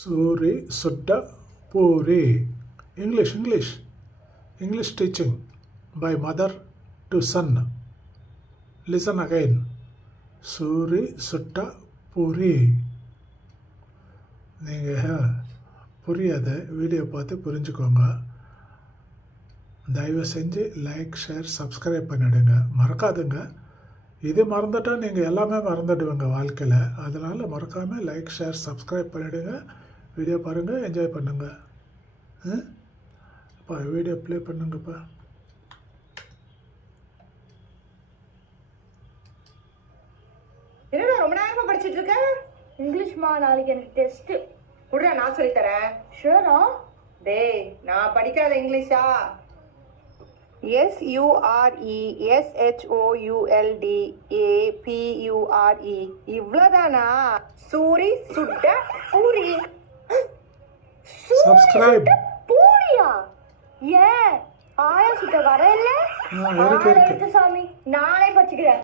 Suri Sutta Puri. English teaching by mother to son. Listen again. Suri Sutta Puri. நீங்கள் புரியாத video பார்த்து புரிஞ்சுக்கோங்க. தயவு செஞ்சு லைக் ஷேர் சப்ஸ்கிரைப் பண்ணிவிடுங்க. மறக்காதுங்க. இது மறந்துட்டால் நீங்கள் எல்லாமே மறந்துடுவீங்க வாழ்க்கையில். அதனால் மறக்காமல் லைக் ஷேர் சப்ஸ்கிரைப் பண்ணிவிடுங்க. வீடியோ பாருங்கள், என்ஜாய் பண்ணுங்கள். இப்போ வீடியோ ப்ளே பண்ணுங்கப்பா. என்னடா ரொம்ப நேரமா படிச்சிட்டு இருக்க? இங்கிலீஷ்மா, நாளைக்கு எனக்கு டெஸ்ட். குடுடா, நான் சொல்லி தரேன். ஷூரா? டேய், நான் படிக்காத இங்கிலீஷா? SURESHOULDAPURE இவ்வளவுதானா? சூரி சுட்ட பூரி. சப்ஸ்கிரைப். பூரியா? ஏன் ஆயா சுட்ட வர இல்ல? இருக்கு. சாமி, நானே படிச்சுக்கிறேன்.